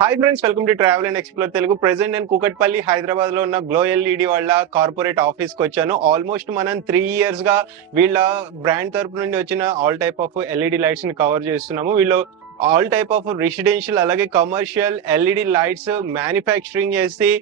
Hi friends, welcome to travel and explore Telugu. Present నేను కూకట్పల్లి హైదరాబాద్ లో ఉన్న గ్లో ఎల్ఈడి వాళ్ళ కార్పొరేట్ ఆఫీస్ కి వచ్చాను. ఆల్మోస్ట్ మనం 3 years గా వీళ్ళ బ్రాండ్ తరపు నుండి వచ్చిన all type of LED lights ని కవర్ చేస్తున్నాము. వీళ్ళు ఆల్ టైప్ ఆఫ్ రెసిడెన్షియల్ అలాగే కమర్షియల్ ఎల్ఈడి లైట్స్ మ్యానుఫ్యాక్చరింగ్ చేసి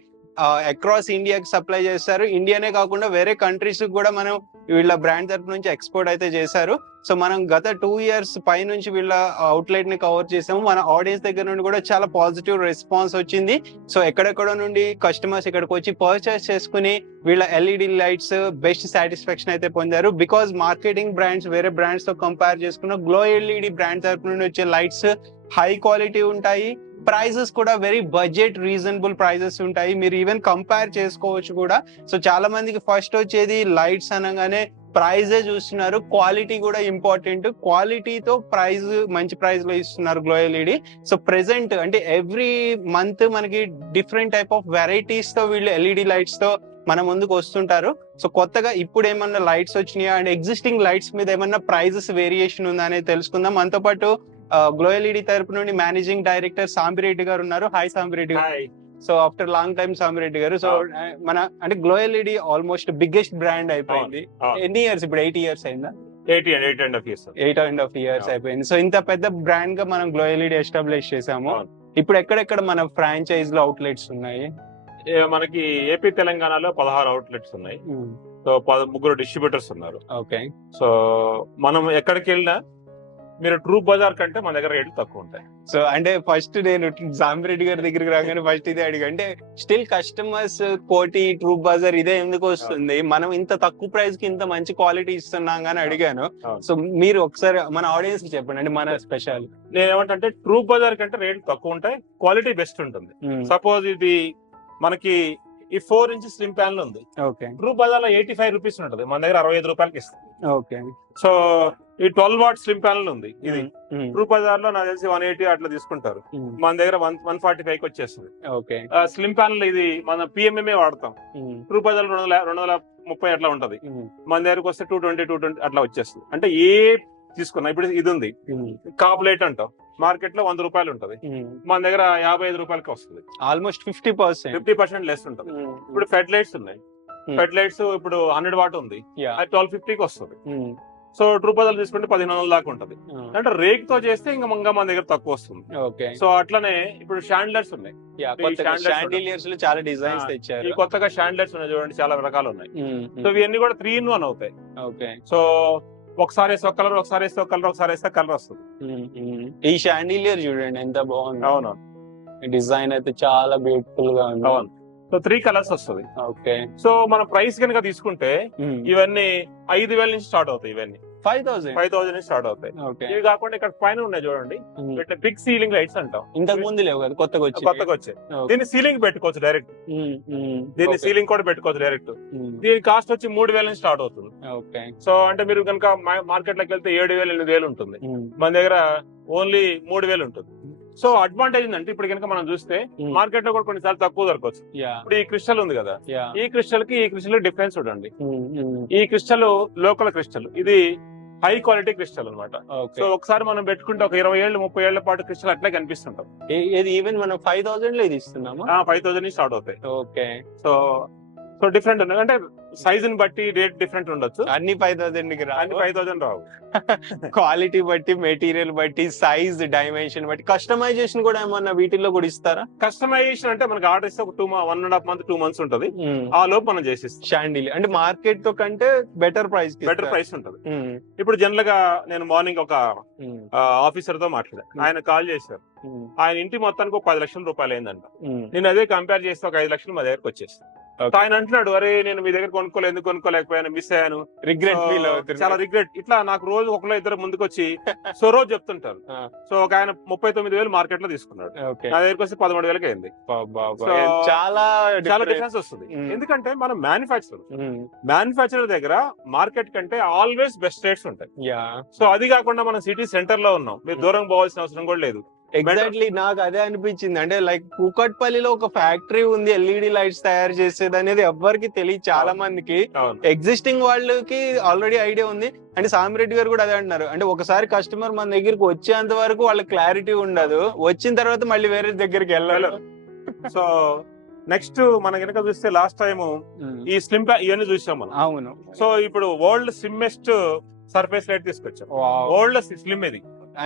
అక్రాస్ ఇండియాకి సప్లై చేస్తారు. ఇండియానే కాకుండా వేరే కంట్రీస్ కూడా మనం వీళ్ళ బ్రాండ్ తరపు నుంచి ఎక్స్పోర్ట్ అయితే చేశారు. సో మనం గత 2 years పై నుంచి వీళ్ళ అవుట్లెట్ ని కవర్ చేసాము. మన ఆడియన్స్ దగ్గర నుండి కూడా చాలా పాజిటివ్ రెస్పాన్స్ వచ్చింది. సో ఎక్కడెక్కడ నుండి కస్టమర్స్ ఇక్కడికి వచ్చి పర్చేస్ చేసుకుని వీళ్ళ ఎల్ఈడి లైట్స్ బెస్ట్ సాటిస్ఫాక్షన్ అయితే పొందారు. బికాస్ మార్కెటింగ్ బ్రాండ్స్ వేరే బ్రాండ్స్ తో కంపేర్ చేసుకున్న గ్లో ఎల్ఈడి బ్రాండ్ తరపు నుండి వచ్చే లైట్స్ హై క్వాలిటీ ఉంటాయి. ప్రైజెస్ కూడా వెరీ బడ్జెట్ రీజనబుల్ ప్రైజెస్ ఉంటాయి. మీరు ఈవెన్ కంపేర్ చేసుకోవచ్చు కూడా. సో చాలా మందికి ఫస్ట్ వచ్చేది లైట్స్ అనగానే ప్రైజే చూస్తున్నారు. క్వాలిటీ కూడా ఇంపార్టెంట్. క్వాలిటీతో ప్రైజ్ మంచి ప్రైజ్ లో ఇస్తున్నారు గ్లో ఎల్ఈడి. సో ప్రెసెంట్ అంటే ఎవ్రీ మంత్ మనకి డిఫరెంట్ టైప్ ఆఫ్ వెరైటీస్ తో వీళ్ళు ఎల్ఈడి లైట్స్ తో మన ముందుకు వస్తుంటారు. సో కొత్తగా ఇప్పుడు ఏమన్నా లైట్స్ వచ్చినాయా అండ్ ఎగ్జిస్టింగ్ లైట్స్ మీద ఏమన్నా ప్రైజెస్ వేరియేషన్ ఉందా అనేది తెలుసుకుందాం. మనతో పాటు గ్లో ఎల్ఈడి తరపు నుండి మేనేజింగ్ డైరెక్టర్ సాంబిరెడ్డి గారు ఉన్నారు. హాయ్ సాంబిరెడ్డి గారు. So after long time Sambireddy గారు. సో మన అంటే glow LED almost biggest brand అయిపోయింది. ఎన్ని ఇయర్స్ ఇప్పుడు 8 years అయిందా? 8.5 years అయిపోయింది. సో ఇంత పెద్ద బ్రాండ్ గా మనం గ్లో ఎల్ఈడి ఎస్టాబ్లిష్ చేసాము. ఇప్పుడు ఎక్కడెక్కడ మన ఫ్రాంచైజ్ లో అవుట్లెట్స్ ఉన్నాయి? మనకి ఏపీ తెలంగాణలో 16 అవుట్లెట్స్ ఉన్నాయి. సో 3 డిస్ట్రిబ్యూటర్స్ ఉన్నారు. ఓకే. సో మనం ఎక్కడికి వెళ్ళినా మీరు ట్రూ బజార్ కంటే మన దగ్గర రేట్లు తక్కువ ఉంటాయి. సో అంటే ఫస్ట్ నేను సాంబిరెడ్డి గారి దగ్గరికి రాగానే ఫస్ట్ ఇదే అడిగా, అంటే స్టిల్ కస్టమర్స్ కోటి ట్రూ బజార్ ఇదే ఎందుకు వస్తుంది, మనం ఇంత తక్కువ ప్రైస్ కి ఇంత మంచి క్వాలిటీ ఇస్తున్నాం అని అడిగాను. సో మీరు ఒకసారి మన ఆడియన్స్ కి చెప్పండి, అంటే మన స్పెషల్. నేను ఏమంటే ట్రూ బజార్ కంటే రేట్లు తక్కువ ఉంటాయి, క్వాలిటీ బెస్ట్ ఉంటుంది. సపోజ్ ఇది మనకి ఈ 4 inch స్లిమ్ ప్యానల్ ఉంది. ట్రూ బజార్ లో 85 రూపీస్ ఉంటుంది, మన దగ్గర 65 రూపాయలకి ఇస్తుంది. ఓకే. సో ఈ 12 watt స్లిమ్ ప్యానల్ ఉంది, ఇది ట్రూ బజార్ లో నాకు తెలిసి 180 అట్లా తీసుకుంటారు, మన దగ్గర 145కి వచ్చేస్తుంది. స్లిమ్ ప్యానల్ ఇది మన పిఎంఎంఏ వాడతాం. ట్రూ బజార్ 230 అట్లా ఉంటది, మన దగ్గరకు వస్తే 220 అట్లా వచ్చేస్తుంది. అంటే ఏ తీసుకున్నా ఇప్పుడు ఇది ఉంది కాప్ లైట్ అంటాం, మార్కెట్ లో 100 రూపాయలు ఉంటది, మన దగ్గర 55 రూపాయలకి వస్తుంది. ఆల్మోస్ట్ 50% లెస్ ఉంటది. ఇప్పుడు ఫెడ్ లైట్స్ ఉన్నాయి, ఫెడ్ లైట్స్ ఇప్పుడు 100 watt ఉంది, అది 1250కి వస్తుంది. సో ట్రూ బజార్ తీసుకుంటే 1500 దాకా ఉంటది. అంటే రేక్ తో చేస్తే ఇంకా మన దగ్గర తక్కువ వస్తుంది. సో అట్లనే ఇప్పుడు షాండ్లర్స్ ఉన్నాయి, చాలా డిజైన్స్ తెచ్చారు. ఈ కొత్తగా షాండ్లర్స్ ఉన్నాయి చూడండి, చాలా రకాలు ఉన్నాయి. సో ఇవన్నీ కూడా 3-in-1 అవుతాయి. సో ఒకసారి వేస్తే కలర్, ఒకసారి వేస్తే కలర్, ఒకసారి వేస్తే కలర్ వస్తుంది. ఈ షాండిలియర్ చూడండి ఎంత బాగుంది. అవును, డిజైన్ అయితే చాలా బ్యూటిఫుల్ గా ఉంది. అవును. సో 3 కలర్స్ వస్తుంది. ఓకే. సో మన ప్రైస్ కనుక తీసుకుంటే ఇవన్నీ 5000 నుంచి స్టార్ట్ అవుతాయి, ఇవన్నీ 5000 నుంచి స్టార్ట్ అవుతాయి. ఇవి కాకుండా ఇక్కడ పైన ఉన్నాయి చూడండి, ఇట్లా బిగ్ సీలింగ్ లైట్స్ అంటాం. ఇంతకు ముందు లేవు కదా, కొత్తగా వచ్చాయి. దీన్ని సీలింగ్ పెట్టుకోవచ్చు డైరెక్ట్, దీన్ని సీలింగ్ కూడా పెట్టుకోవచ్చు డైరెక్ట్. దీని కాస్ట్ వచ్చి 3000 నుంచి స్టార్ట్ అవుతుంది. సో అంటే మీరు కనుక మార్కెట్ లోకి వెళ్తే 7000 8,000 ఉంటుంది, మన దగ్గర ఓన్లీ 3000 ఉంటుంది. సో అడ్వాంటేజ్ ఏంటంటే ఇప్పుడు కనుక మనం చూస్తే మార్కెట్ లో కూడా కొన్నిసార్లు తక్కువ దొరకవచ్చు. ఇప్పుడు ఈ క్రిస్టల్ ఉంది కదా, ఈ క్రిస్టల్ కి ఈ క్రిస్టల్ డిఫరెన్స్ చూడండి. ఈ క్రిస్టల్ లోకల్ క్రిస్టల్, ఇది హై క్వాలిటీ క్రిస్టల్ అనమాట. సో ఒకసారి మనం పెట్టుకుంటే ఒక 20 ఏళ్ళు 30 ఏళ్ల పాటు క్రిస్టల్ అట్లే కనిపిస్తుంటాం. ఈవెన్ మనం 5000 లో ఇది ఇస్తున్నాము, 5000 నుంచి స్టార్ట్ అవుతాయి. ఓకే. సో డిఫరెంట్ ఉన్నాయి, అంటే సైజ్ ని బట్టి రేట్ డిఫరెంట్ ఉండొచ్చు. అన్ని 5000 రావు. క్వాలిటీ బట్టి, మెటీరియల్ బట్టి, సైజ్, డైమెన్షన్ బట్టి. కస్టమైజేషన్ కూడా ఏమన్నా వీటిల్లో కూడా ఇస్తారా? కస్టమైజేషన్ అంటే మనకి ఆర్డర్ ఇస్తే ఒక 1.5 month 2 months ఉంటుంది, ఆ లోపు మనం చేసిస్తాం. షాండిలియర్ అంటే మార్కెట్ తో కంటే బెటర్ ప్రైస్ ఉంటుంది. ఇప్పుడు జనరల్ గా నేను మార్నింగ్ ఒక ఆఫీసర్ తో మాట్లాడాను, ఆయన కాల్ చేశారు, ఆయన ఇంటి మొత్తానికి ఒక 10 లక్షల రూపాయలు అయిందంట. నేను అదే కంపేర్ చేస్తే ఒక 5 లక్షలు మా దగ్గరకు వచ్చేస్తాను. ఆయన అంటున్నాడు, అరే నేను మీ దగ్గర ఎందుకు కొనుక్కోలేకపోయాను, మిస్ అయ్యాను, రిగ్రెట్ ఫీల్ అవుతుంది, చాలా రిగ్రెట్. ఇట్లా నాకు రోజు ఒకళ్ళు ఇద్దరు ముందుకు వచ్చి సో రోజు చెప్తుంటారు. సో ఒక ఆయన 39,000 మార్కెట్ లో తీసుకున్నాడు, నా దగ్గరకు వస్తే 13,000 అయింది. చాలా డిఫరెన్స్ వస్తుంది. ఎందుకంటే మనం మ్యానుఫ్యాక్చరర్ దగ్గర మార్కెట్ కంటే ఆల్వేస్ బెస్ట్ రేట్స్ ఉంటాయి. సో అది కాకుండా మనం సిటీ సెంటర్ లో ఉన్నాం, మీరు దూరం పోవాల్సిన అవసరం కూడా లేదు. ఎగ్జాక్ట్లీ నాకు అదే అనిపించింది. అంటే లైక్ కూకట్పల్లిలో ఒక ఫ్యాక్టరీ ఉంది ఎల్ఈడి లైట్స్ తయారు చేసేది అనేది ఎవ్వరికి తెలియదు. చాలా మందికి ఎగ్జిస్టింగ్ వాళ్ళకి ఆల్రెడీ ఐడియా ఉంది. అంటే సామిరెడ్డి గారు కూడా అదే అంటున్నారు. అంటే ఒకసారి కస్టమర్ మన దగ్గరికి వచ్చేంత వరకు వాళ్ళకి క్లారిటీ ఉండదు, వచ్చిన తర్వాత మళ్ళీ వేరే దగ్గరికి వెళ్ళాలి. సో నెక్స్ట్ మనం కనుక చూస్తే లాస్ట్ టైం ఈ స్లిమ్ ఇవన్నీ చూసాం మనం. అవును. సో ఇప్పుడు వరల్డ్ స్లిమ్మెస్ట్ సర్ఫేస్ లైట్ తీసుకొచ్చాం. వరల్డ్ స్లిమ్ ఇది.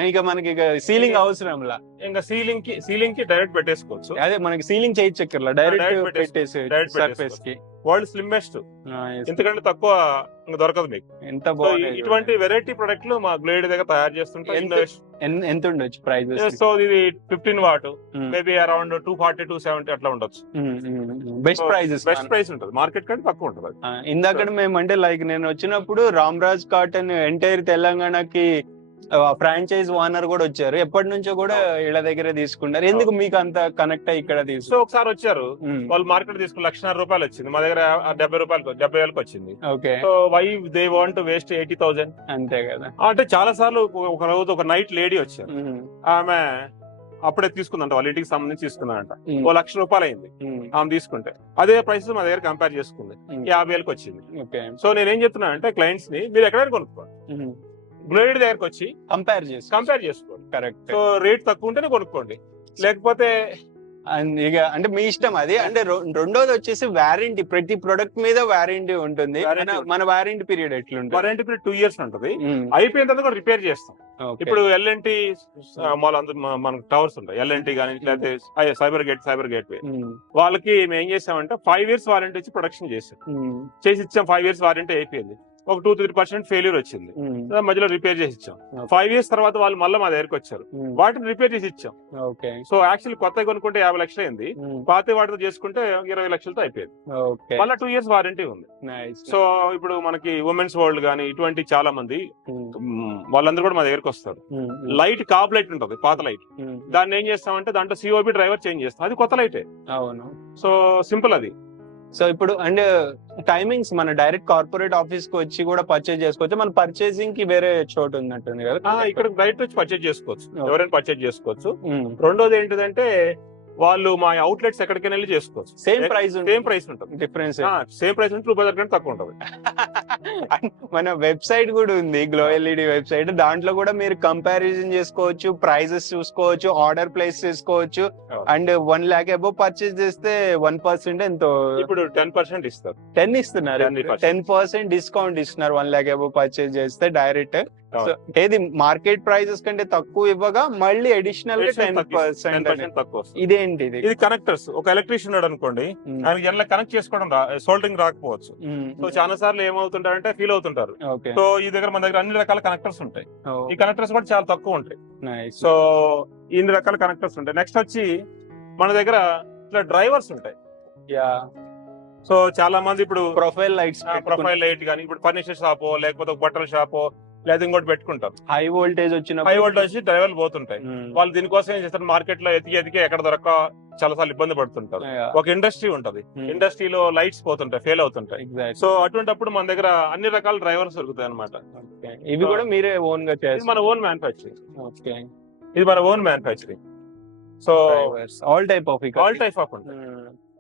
ఇక మనకి సీలింగ్ అవసరం లా, ఇంకా సీలింగ్ కి డైరెక్ట్ పెట్టేసుకోవచ్చు. అదే మనకి సీలింగ్ చేయొచ్చు, డైరెక్ట్ పెట్టేసి సర్ఫేస్ కి. వరల్డ్ స్లిమ్మెస్ట్, ఎందుకంటే తక్కువ దొరకదు మీకు. ఎంత బాగుంది. ఇటువంటి వెరైటీ ప్రొడక్ట్లు మా గ్లేడ్ దగ్గర తయారు చేస్తుంటాం. ఎంత ఉండొచ్చు ప్రైస్? సో ఇది 15 వాట్, మేబీ అరౌండ్ 240 270 అట్లా ఉండొచ్చు. బెస్ట్ ప్రైస్ ఉంటుంది, మార్కెట్ కంటే తక్కువ ఉంటుంది. ఇందాక మేము అంటే లైక్ నేను వచ్చినప్పుడు రామ్రాజ్ కాటన్ ఎంటైర్ తెలంగాణకి ఫ్రాంచైజ్ ఓనర్ కూడా వచ్చారు. ఎప్పటి నుంచో కూడా ఇళ్ళ దగ్గర తీసుకుంటారు. ఎందుకు మీకు అంత కనెక్ట్ అయ్యి ఇక్కడ సో ఒకసారి వచ్చారు వాళ్ళు, మార్కెట్ తీసుకుని 1,00,000 వచ్చింది, మా దగ్గర 70,000 వచ్చింది. Okay. So why they want waste 80,000? అంతే కదా. అంటే చాలా సార్లు ఒక రోజు ఒక నైట్ లేడీ వచ్చారు, ఆమె అప్పుడే తీసుకుందంట, వాళ్ళ ఇంటికి సంబంధించి తీసుకున్నారంట. ఓ ₹1,00,000 అయింది ఆమె తీసుకుంటే. అదే ప్రైస్ మా దగ్గర కంపేర్ చేసుకుంది, 50,000 వచ్చింది. సో నేనేం చెప్తున్నా అంటే క్లయింట్స్ ని, మీరు ఎక్కడైనా కొనుక్కోండి, గ్లోయిడ్ దగ్గరకు వచ్చి కంపేర్ చేసుకోండి. కరెక్ట్. సో రేట్ తక్కువ ఉంటేనే కొనుక్కోండి, లేకపోతే ఇక అంటే మీ ఇష్టం అది. అంటే రెండోది వచ్చేసి వారంటీ, ప్రతి ప్రొడక్ట్ మీద వారంటీ ఉంటుంది. మన వారంటీ పీరియడ్ ఎట్లుంటుంది? వారంటీ పీరియడ్ 2 years ఉంటుంది. అయిపోయిన తర్వాత కూడా రిపేర్ చేస్తాం. ఇప్పుడు ఎల్ఎన్టీ మనకు టవర్స్ ఉంటాయి, ఎల్ఎన్టీ కానీ లేకపోతే సైబర్ గేట్ వే, వాళ్ళకి మేము ఏం చేసామంటే 5 years వారంటీ ఇచ్చి ప్రొడక్షన్ చేసి ఇచ్చాం. 5 years వారంటీ అయిపోయింది, ఒక 2-3% ఫెయిల్యూర్ వచ్చింది, మధ్యలో రిపేర్ చేసి ఇచ్చాం. 5 years తర్వాత వాళ్ళు మళ్ళీ మా దగ్గరకు వచ్చారు, వాటిని రిపేర్ చేసి ఇచ్చాం. సో యాక్చువల్లీ కొత్తగా కొనుక్కుంటే 50,00,000 అయింది, పాత వాటితో చేసుకుంటే 20,00,000తో అయిపోయింది. మళ్ళీ 2 years వారంటీ ఉంది. సో ఇప్పుడు మనకి ఉమెన్స్ వరల్డ్ గానీ ఇటువంటి చాలా మంది వాళ్ళందరూ కూడా మా దగ్గరకు వస్తారు. లైట్ కాబ్ లైట్ ఉంటుంది, పాత లైట్, దాన్ని ఏం చేస్తామంటే దాంట్లో సిఓబి డ్రైవర్ చేంజ్ చేస్తాం, అది కొత్త లైటే. అవును. సో సింపుల్ అది. సో ఇప్పుడు అండ్ టైమింగ్స్ మన డైరెక్ట్ కార్పొరేట్ ఆఫీస్ కి వచ్చి కూడా పర్చేజ్ చేసుకోవచ్చు. మన పర్చేసింగ్ కి వేరే చోటు ఉన్నట్టుంది కదా? ఇక్కడ డైరెక్ట్ వచ్చి పర్చేజ్ చేసుకోవచ్చు, ఎవరైనా పర్చేజ్ చేసుకోవచ్చు. రెండోది ఏంటిదంటే వాళ్ళు మా అవుట్లెట్స్ ఎక్కడికైనా వెళ్ళి చేసుకోవచ్చు. సేమ్ ప్రైస్ ఉంటుంది, డిఫరెన్స్ సేమ్ ప్రైస్ ఉంటుంది, రూపాయి కంటే తక్కువ ఉంటుంది. మన వెబ్సైట్ కూడా ఉంది, గ్లో ఎల్ఈడి వెబ్సైట్. దాంట్లో కూడా మీరు కంపారిజన్ చేసుకోవచ్చు, ప్రైజెస్ చూసుకోవచ్చు, ఆర్డర్ ప్లేస్ చేసుకోవచ్చు. అండ్ 1 lakh అబౌవ్ పర్చేస్ చేస్తే 1% ఎంతో ఇప్పుడు 10% ఇస్తారు. 10 ఇస్తున్నారు, 10% డిస్కౌంట్ ఇస్తున్నారు 1 lakh అబౌవ్ పర్చేస్ చేస్తే డైరెక్ట్. ఏది మార్కెట్ ప్రైజెస్ కంటే తక్కువ ఇవ్వగా మళ్ళీ అడిషనల్ గా 10% తక్కువ. ఇదేంటి ఇది కనెక్టర్స్. ఒక ఎలక్ట్రీషియన్ ఉన్నాడు అనుకోండి, ఆయనకి ఎలా కనెక్ట్ చేసుకోవడం సోల్డరింగ్ రాకపోవచ్చు. సో చాలా సార్లు ఏమవుతుంటారంటే ఫీల్ అవుతుంటారు. సో ఈ మన దగ్గర అన్ని రకాల కనెక్టర్స్ ఉంటాయి. ఈ కనెక్టర్స్ కూడా చాలా తక్కువ ఉంటాయి. సో ఇన్ని రకాల కనెక్టర్స్ ఉంటాయి. నెక్స్ట్ వచ్చి మన దగ్గర ఇట్లా డ్రైవర్స్ ఉంటాయి. సో చాలా మంది ఇప్పుడు ప్రొఫైల్ లైట్ కానీ ఇప్పుడు ఫర్నిచర్ షాపో లేకపోతే బట్టల షాపో లేదా ఇంకోటి పెట్టుకుంటారు. హై వోల్టేజ్ వచ్చి డ్రైవర్లు పోతుంటాయి. వాళ్ళు దీనికోసం ఏం చేస్తారు, మార్కెట్ లో ఎతికి ఎక్కడ దొరక చాలా సార్లు ఇబ్బంది పడుతుంటారు. ఒక ఇండస్ట్రీ ఉంటది, ఇండస్ట్రీలో లైట్స్ పోతుంటాయి, ఫెయిల్ అవుతుంటాయి. సో అటువంటిప్పుడు మన దగ్గర అన్ని రకాల డ్రైవర్స్ దొరుకుతాయి అనమాట. ఇవి కూడా మీరే ఓన్ గా చేస్తారు? మన ఓన్ మ్యానుఫ్యాక్చరింగ్, ఇది మన own manufacturing. So all type of ఉంటాయి.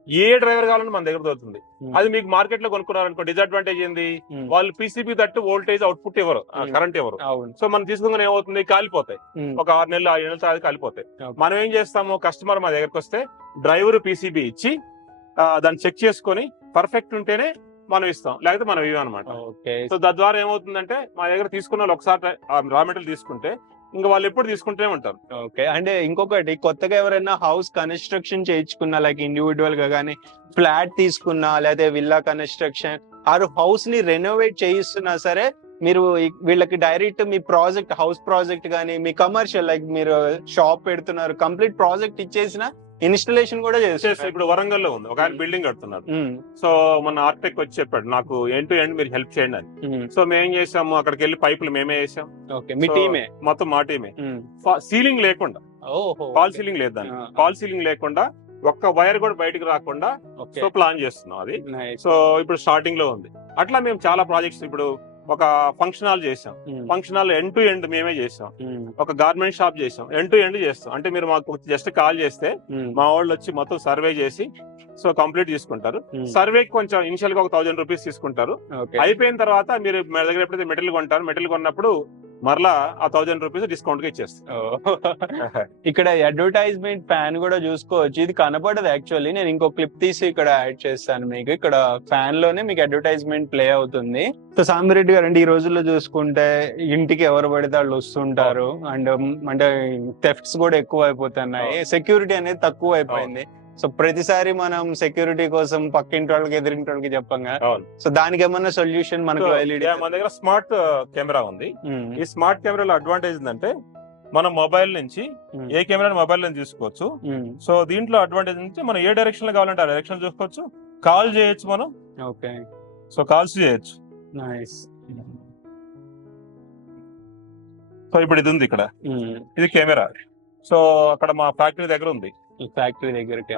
ఏ డ్రైవర్ కావాలని మన దగ్గర దొరుకుతుంది. అది మీకు మార్కెట్ లో కొనుక్కున్నారనుకో డిసడ్వాంటేజ్ ఏంది, వాళ్ళు పీసీబీ తట్టు వోల్టేజ్ అవుట్పుట్ ఇవ్వరు, కరెంట్ ఇవ్వరు. సో మనం తీసుకుని ఏమవుతుంది, కాలిపోతాయి. ఒక 6 నెలలు 5 నెలల తర్వాత కాలిపోతాయి. మనం ఏం చేస్తాము, కస్టమర్ మా దగ్గరకు వస్తే డ్రైవర్ పీసీబీ ఇచ్చి దాన్ని చెక్ చేసుకుని పర్ఫెక్ట్ ఉంటేనే మనం ఇస్తాం, లేకపోతే మనం ఇవ్వం అనమాట. సో తద్వారా ఏమవుతుందంటే మా దగ్గర తీసుకున్న వాళ్ళు ఒకసారి రా మెటీరియల్ తీసుకుంటే ఇంకా వాళ్ళు ఎప్పుడు తీసుకుంటూనే ఉంటారు. ఓకే. అంటే ఇంకొకటి, కొత్తగా ఎవరైనా హౌస్ కన్స్ట్రక్షన్ చేయించుకున్నా, లైక్ ఇండివిజువల్ గా కానీ ఫ్లాట్ తీసుకున్నా లేదా విల్లా కన్స్ట్రక్షన్ ఆరు హౌస్ ని రెనోవేట్ చేయిస్తున్నా సరే, మీరు వీళ్ళకి డైరెక్ట్ మీ ప్రాజెక్ట్, హౌస్ ప్రాజెక్ట్ కానీ మీ కమర్షియల్ లైక్ మీరు షాప్ పెడుతున్నారు, కంప్లీట్ ప్రాజెక్ట్ ఇచ్చేసిన ఇన్స్టలేషన్ కూడా చేస్తారు. ఇప్పుడు వరంగల్లో ఉంది, ఒక ఆయన బిల్డింగ్ కడుతున్నారు. సో మన ఆర్కిటెక్ట్ వచ్చి చెప్పాడు, నాకు ఎండ్ టు ఎండ్ మీరు హెల్ప్ చేయండి అని. సో మేము ఏం చేసాము, అక్కడికి వెళ్ళి పైపులు మేమే వేసాం. మీ టీమే మొత్తం మా టీమే. సీలింగ్ లేకుండా, ఫాల్ సీలింగ్ లేదు దాన్ని, ఫాల్ సీలింగ్ లేకుండా ఒక్క వైర్ కూడా బయటకు రాకుండా సో ప్లాన్ చేస్తున్నాం అది. సో ఇప్పుడు స్టార్టింగ్ లో ఉంది. అట్లా మేము చాలా ప్రాజెక్ట్స్, ఇప్పుడు ఒక ఫంక్షన్ హాల్ చేసాం, function hall end to end మేమే చేసాం, ఒక గార్మెంట్ షాప్ చేసాం, ఎండ్ టు ఎండ్ చేస్తాం. అంటే మీరు మాకు జస్ట్ కాల్ చేస్తే మా వాళ్ళు వచ్చి మొత్తం సర్వే చేసి సో కంప్లీట్ చేసుకుంటారు. సర్వేకి కొంచెం ఇనిషియల్ గా ఒక 1000 రూపీస్ తీసుకుంటారు. అయిపోయిన తర్వాత మీరు మన దగ్గర ఎప్పుడైతే మెటీరియల్ కొంటారు, మెటీరియల్ కొన్నప్పుడు మరలా ఆ 1000 రూపీస్ డిస్కౌంట్ గా ఇచ్చేస్తారు. ఇక్కడ అడ్వర్టైజ్మెంట్ ఫ్యాన్ కూడా చూసుకోవచ్చు. ఇది కనపడదు యాక్చువల్లీ. నేను ఇంకో క్లిప్ తీసి ఇక్కడ యాడ్ చేస్తాను మీకు. ఇక్కడ ఫ్యాన్ లోనే మీకు అడ్వర్టైజ్మెంట్ ప్లే అవుతుంది. సో సాంబిరెడ్డి గారు, అంటే ఈ రోజుల్లో చూసుకుంటే ఇంటికి ఎవరు పడితే వాళ్ళు వస్తుంటారు, అండ్ అంటే థెఫ్ట్స్ కూడా ఎక్కువ అయిపోతున్నాయి, సెక్యూరిటీ అనేది తక్కువ అయిపోయింది. సో ప్రతిసారి మనం సెక్యూరిటీ కోసం పక్కింటి వాళ్ళకి ఎదిరింటి వాళ్ళకి చెప్పంగా, సో దానికి ఏమన్నా సొల్యూషన్ మనకు ఎల్ఈడి? మన దగ్గర స్మార్ట్ కెమెరా ఉంది. ఈ స్మార్ట్ కెమెరాలో అడ్వాంటేజ్ ఏంటంటే మనం మొబైల్ నుంచి ఏ కెమెరా మొబైల్ నుంచి తీసుకోవచ్చు. సో దీంట్లో అడ్వాంటేజ్ నుంచి మనం ఏ డైరెక్షన్ లో కావాలంటే ఆ డైరెక్షన్ చూసుకోవచ్చు, కాల్ చేయొచ్చు మనం. ఓకే, సో కాల్స్ చేయొచ్చు. నైస్. సో ఇప్పుడు ఇది ఉంది ఇక్కడ, ఇది కెమెరా. సో అక్కడ మా ఫ్యాక్టరీ దగ్గర ఉంది, ఫ్యాక్టరీ దగ్గరికి.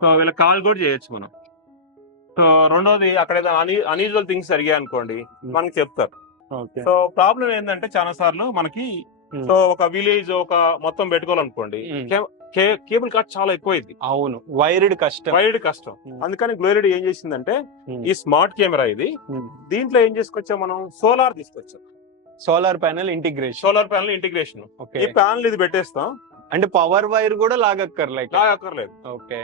సో వీళ్ళ కాల్ కూడా చేయొచ్చు మనం. సో రెండోది అక్కడ ఏదైనా అన్యూజువల్ థింగ్స్ జరిగాయి అనుకోండి మనకి చెప్తారు. సో ప్రాబ్లం ఏంటంటే చాలా సార్లు మనకి సో ఒక విలేజ్ ఒక మొత్తం పెట్టుకోవాలనుకోండి, కేబుల్ కాస్ట్ చాలా ఎక్కువైంది. అవును, వైర్డ్ కష్టం. అందుకని గ్లోయల్ ఏం చేసిందంటే ఈ స్మార్ట్ కెమెరా ఇది, దీంట్లో ఏం చేసుకొచ్చాం మనం, సోలార్ తీసుకొచ్చాం. Solar panel integration. ఈ ప్యానెల్ ఇది పెట్టేస్తాం. అంటే పవర్ వైర్ కూడా లాగక్కర్లేదు.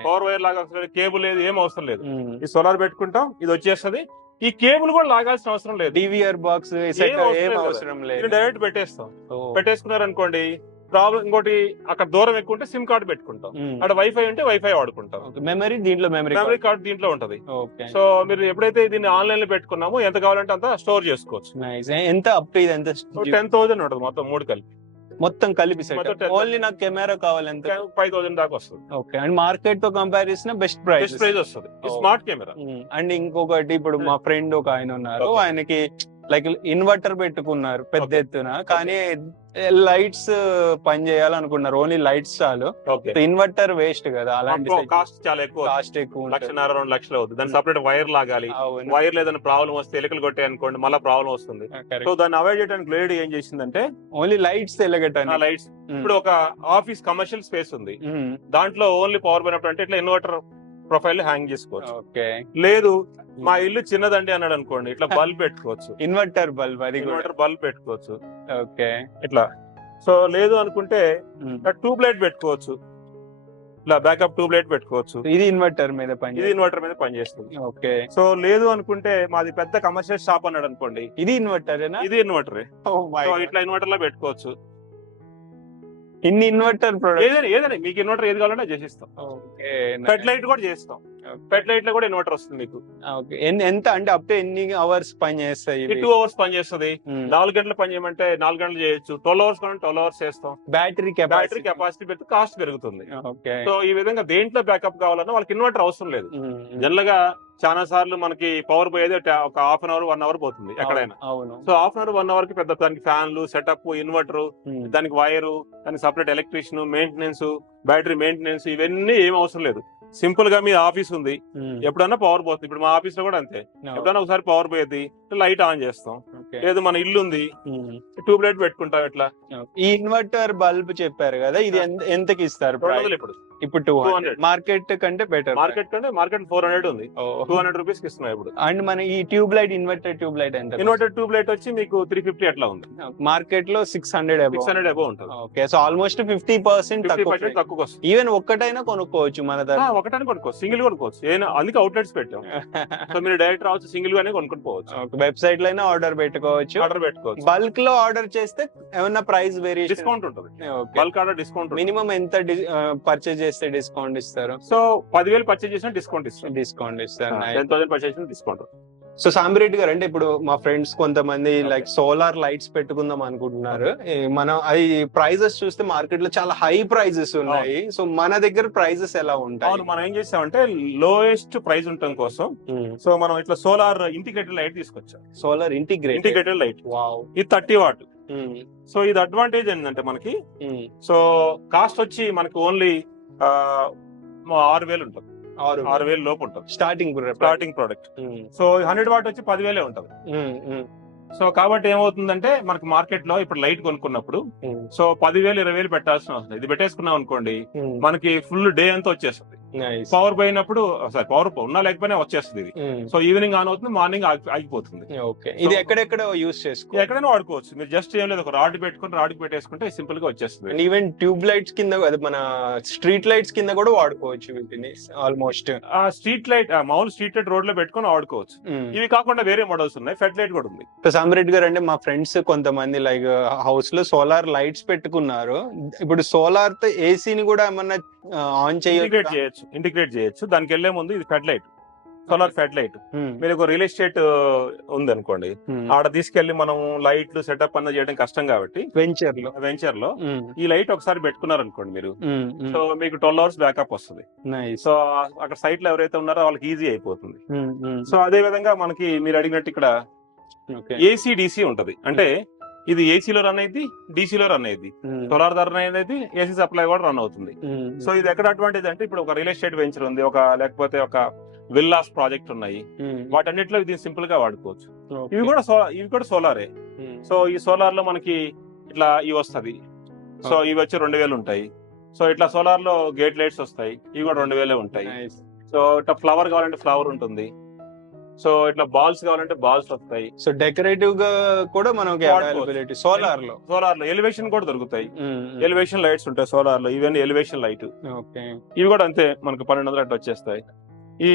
పవర్ వైర్ లాగక్కర్లేదు, కేబుల్ లేదు, ఏం అవసరం లేదు. ఈ సోలార్ పెట్టుకుంటాం, ఇది వచ్చేస్తది. ఈ కేబుల్ కూడా లాగాల్సిన అవసరం లేదు, డివిఆర్ బాక్స్ ఏం అవసరం లేదు, డైరెక్ట్ పెట్టేస్తాం. పెట్టేసుకున్నారు అనుకోండి, ప్రాబ్లం ఇంకోటి అక్కడ దూరం ఎక్కువ ఉంటే సిమ్ కార్డ్ పెట్టుకుంటాం, అక్కడ వైఫై ఉంటే వైఫై వాడుకుంటాం. మెమరీ కార్డ్ దీంట్లో ఉంటది. సో మీరు ఎప్పుడైతే దీన్ని ఆన్లైన్ లో పెట్టుకున్నామో ఎంత కావాలంటే అంత స్టోర్ చేసుకోవచ్చు. ఎంత అప్ టు ఇది ఎంత 10,000 ఉంటుంది మొత్తం 3 కలిపి, మొత్తం కలిపి. ఓన్లీ నాకు కెమెరా కావాలంటే 5,000 దాకా వస్తుంది. ఓకే, అండ్ మార్కెట్ తో కంపారిజన్ బెస్ట్ ప్రైస్ వస్తుంది స్మార్ట్ కెమెరా. అండ్ ఇంకొకటి, ఇప్పుడు మా ఫ్రెండ్ ఒక ఆయన ఉన్నారు, ఆయనకి లైక్ ఇన్వర్టర్ పెట్టుకున్నారు పెద్ద ఎత్తున, కానీ లైట్స్ పని చేయాలనుకున్నారు, ఓన్లీ లైట్స్ చాలు. ఇన్వర్టర్ వేస్ట్ కదా, అలాంటి కాస్ట్ చాలా ఎక్కువ, 1,50,000 2 లక్షలు అవుతుంది. దాని సపరేట్ వైర్ లాగాలి, వైర్ లేదని ప్రాబ్లం వస్తే ఎలుకలు కొట్టాయి అనుకోండి మళ్ళీ ప్రాబ్లం వస్తుంది. సో దాన్ని అవాయిడ్ చేయడానికి గ్లేడ్ ఏం చేసిందంటే ఓన్లీ లైట్స్ వెలగటానికి. లైట్స్ ఇప్పుడు ఒక ఆఫీస్ కమర్షియల్ స్పేస్ ఉంది, దాంట్లో ఓన్లీ పవర్ పోయినప్పుడు అంటే ఇట్లా ఇన్వర్టర్ ప్రొఫైల్ హ్యాంగ్ చేసుకోవచ్చు. లేదు మా ఇల్లు చిన్నదండి అన్నాడు అనుకోండి, ఇట్లా బల్బ్ పెట్టుకోవచ్చు, ఇన్వర్టర్ బల్బ్ పెట్టుకోవచ్చు. ఓకే, ఇట్లా. సో లేదు అనుకుంటే ట్యూబ్ లైట్ పెట్టుకోవచ్చు, ఇట్లా బ్యాకప్ ట్యూబ్ లైట్ పెట్టుకోవచ్చు. ఇది ఇన్వర్టర్ మీద పనిచేస్తుంది. ఓకే. సో లేదు అనుకుంటే మాది పెద్ద కమర్షియల్ షాప్ అన్నాడు అనుకోండి, ఇది ఇన్వర్టరే. ఇట్లా ఇన్వర్టర్ లో పెట్టుకోవచ్చు. ఇన్ని ఇన్వర్టర్ ఏదైనా మీకు ఇన్వర్టర్ ఏది కావాలంటే చేసిస్తాం. ఫెడ్ లైట్ కూడా చేస్తాం, ఫెడ్ లైట్ లో కూడా ఇన్వర్టర్ వస్తుంది మీకు. ఎంత అంటే అప్ టు ఎన్ని అవర్స్ పని చేస్తాయి? 2 అవర్స్ పని చేస్తుంది. 4 గంటలు పని చేయమంటే 4 గంటలు చేయొచ్చు. 12 అవర్స్ కానీ 12 అవర్స్ చేస్తాం. బ్యాటరీ కెపాసిటీ పెడితే కాస్ట్ పెరుగుతుంది. సో ఈ విధంగా దేంట్లో బ్యాకప్ కావాలన్నా వాళ్ళకి ఇన్వర్టర్ అవసరం లేదు. జనరల్ గా చాలా సార్లు మనకి పవర్ పోయేది ఒక హాఫ్ అన్ అవర్ 1 అవర్ పోతుంది ఎక్కడైనా. So half an hour 1 hour కి పెద్ద దానికి ఫ్యాన్లు సెటప్, ఇన్వర్టర్, దానికి వైరు, దానికి separate electrician, maintenance, battery maintenance, ఇవన్నీ ఏం అవసరం లేదు. సింపుల్ గా మీ ఆఫీస్ ఉంది, ఎప్పుడన్నా పవర్ పోతుంది. ఇప్పుడు మా ఆఫీస్ లో కూడా అంతే, ఎప్పుడన్నా ఒకసారి పవర్ పోయేది, లైట్ ఆన్ చేస్తాం. లేదు మన ఇల్లు ఉంది, ట్యూబ్ లైట్ పెట్టుకుంటాం. ఇట్లా ఈ ఇన్వర్టర్ బల్బ్ చెప్పారు కదా, ఇది ఎంతకి ఇస్తారు ఇప్పుడు? 200. మార్కెట్ కంటే బెటర్. మార్కెట్ 400 ఉంది, 200 రూపీస్ కి ఇస్తున్నాయి ఇప్పుడు. అండ్ మన ఈ tube light, inverter tube light ఎంత? ఇన్వర్టర్ ట్యూబ్ లైట్ వచ్చి మీకు 350 అట్లా ఉంది. మార్కెట్ లో 600 అబౌవ్ ఉంటుంది. ఓకే, సో ఆల్మోస్ట్ 50% తక్కువ వస్తుంది. ఈవెన్ ఒక్కటైనా కొనుక్కోవచ్చు మన దగ్గర. ఒకటైనా కొనుక్కోవచ్చు, సింగిల్ కొనుక్కోవచ్చు. అందుకే అవుట్లెట్స్ పెట్టాం. సో మీరు డైరెక్ట్ రావచ్చు, సింగిల్ గానే కొనుక్కొని పోవచ్చు. వెబ్సైట్ లో అయినా ఆర్డర్ పెట్టుకోవచ్చు. బల్క్ లో ఆర్డర్ చేస్తే ఏమన్నా ప్రైస్ వేరియేషన్, డిస్కౌంట్ ఉంటుంది. Bulk order discount. మినిమం ఎంత పర్చేజ్ చేస్తే డిస్కౌంట్ ఇస్తారు? సో 10,000 పర్చేజ్ చేసిన డిస్కౌంట్ ఇస్తారు. 10,000 పర్చేజ్ చేసిన డిస్కౌంట్. సో సాంబిరెడ్డి గారు, అంటే ఇప్పుడు మా ఫ్రెండ్స్ కొంతమంది లైక్ సోలార్ లైట్స్ పెట్టుకుందాం అనుకుంటున్నారు. మనం అది ప్రైజెస్ చూస్తే మార్కెట్ లో చాలా హై ప్రైజెస్ ఉన్నాయి. సో మన దగ్గర ప్రైజెస్ ఎలా ఉంటాయి? మనం ఏం చేసామంటే లోయెస్ట్ ప్రైస్ ఉండటం కోసం సో మనం ఇట్లా సోలార్ ఇంటిగ్రేటెడ్ లైట్ తీసుకొచ్చాం. Solar integrated light. ఇది 30 వాట్. సో ఇది అడ్వాంటేజ్ ఏంటంటే మనకి, సో కాస్ట్ వచ్చి మనకి ఓన్లీ 6,000 ఉంటుంది. 6,000 లోపు ఉంటుంది స్టార్టింగ్ ప్రోడక్ట్. సో 100 వాట్ వచ్చి 10,000 ఉంటుంది. సో కాబట్టి ఏమవుతుందంటే మనకి మార్కెట్ లో ఇప్పుడు లైట్ కొనుక్కున్నప్పుడు సో 10,000 20,000 పెట్టాల్సిన అవసరం లేదు. ఇది పెట్టేసుకున్నాం అనుకోండి మనకి ఫుల్ డే అంతా వచ్చేస్తుంది. పవర్ పోయినప్పుడు పవర్ ఉన్నా లేకపోయినా వచ్చేస్తుంది ఇది. సో ఈవినింగ్ ఆన్ అవుతుంది, మార్నింగ్ ఆగిపోతుంది. ఇది ఎక్కడెక్కడ యూస్ చేసుకో ఎక్కడైనా వాడుకోవచ్చు. మీరు జస్ట్ ఏం లేదు, ఒక రాడ్ పెట్టుకుని రాడ్ పెట్టేసుకుంటే సింపుల్ గా వచ్చేస్తుంది. ఈవెన్ ట్యూబ్ లైట్స్ కింద మన స్ట్రీట్ లైట్స్ కింద కూడా వాడుకోవచ్చు వీటిని ఆల్మోస్ట్. ఆ స్ట్రీట్ లైట్ మామూలు స్ట్రీట్ లైట్ రోడ్ లో పెట్టుకుని వాడుకోవచ్చు. ఇవి కాకుండా వేరే మోడల్స్ ఉన్నాయి, ఫెడ్ లైట్ కూడా ఉంది. సాంబరెడ్డి గారు, అంటే మా ఫ్రెండ్స్ కొంతమంది లైక్ హౌస్ లో సోలార్ లైట్స్ పెట్టుకున్నారు. ఇప్పుడు సోలార్ తో ఏసీని కూడా ఏమన్నా ఆన్ ఇంటిగ్రేట్ చేయొచ్చు. దానికి వెళ్లే ముందు ఇది fed light, solar fed light. మీరు ఒక రియల్ ఎస్టేట్ ఉంది అనుకోండి, ఆడ తీసుకెళ్లి మనం లైట్లు సెటప్ అన్న చేయడం కష్టం కాబట్టి వెంచర్ లో ఈ లైట్ ఒకసారి పెట్టుకున్నారు అనుకోండి మీరు, సో మీకు 12 hours బ్యాకప్ వస్తుంది. సో అక్కడ సైట్ లో ఎవరైతే ఉన్నారో వాళ్ళకి ఈజీ అయిపోతుంది. సో అదే విధంగా మనకి మీరు అడిగినట్టు ఇక్కడ ఏసీ డిసి ఉంటది. అంటే ఇది ఏసీలో రన్ అయింది, డీసీలో రన్ అయింది, సోలార్ ధర అనేది ఏసీ సప్లై కూడా రన్ అవుతుంది. సో ఇది ఎక్కడ అడ్వాంటేజ్ అంటే ఇప్పుడు ఒక రియల్ ఎస్టేట్ వెంచర్ ఉంది, లేకపోతే ఒక విల్లాస్ ప్రాజెక్ట్ ఉన్నాయి, వాటన్నిటిలో ఇది సింపుల్ గా వాడుకోవచ్చు. ఇవి కూడా సోలారే. సో ఈ సోలార్ లో మనకి ఇట్లా ఇవి వస్తుంది. సో ఇవి వచ్చి 2,000 ఉంటాయి. సో ఇట్లా సోలార్ లో గేట్ లైట్స్ వస్తాయి, ఇవి కూడా 2,000 ఉంటాయి. సో ఇట్లా ఫ్లవర్ కావాలంటే ఫ్లవర్ ఉంటుంది. సో ఇట్లా బాల్స్ కావాలంటే బాల్స్ వస్తాయి. సో డెకరేటివ్ గా కూడా మనకి సోలార్ లో ఎలివేషన్ కూడా దొరుకుతాయి. ఎలివేషన్ లైట్స్ ఉంటాయి సోలార్ లో, ఇవన్నీ ఎలివేషన్ లైట్. ఇవి కూడా అంతే మనకు 1,200 అట్లా వచ్చేస్తాయి. ఈ